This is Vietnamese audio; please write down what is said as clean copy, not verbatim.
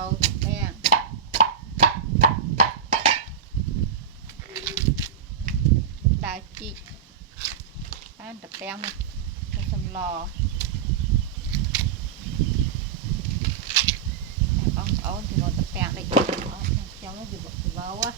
bao đen đá chị ăn tập đen này xâm lò con ổn thì ngồi tập đen đây cháu nó vừa vào á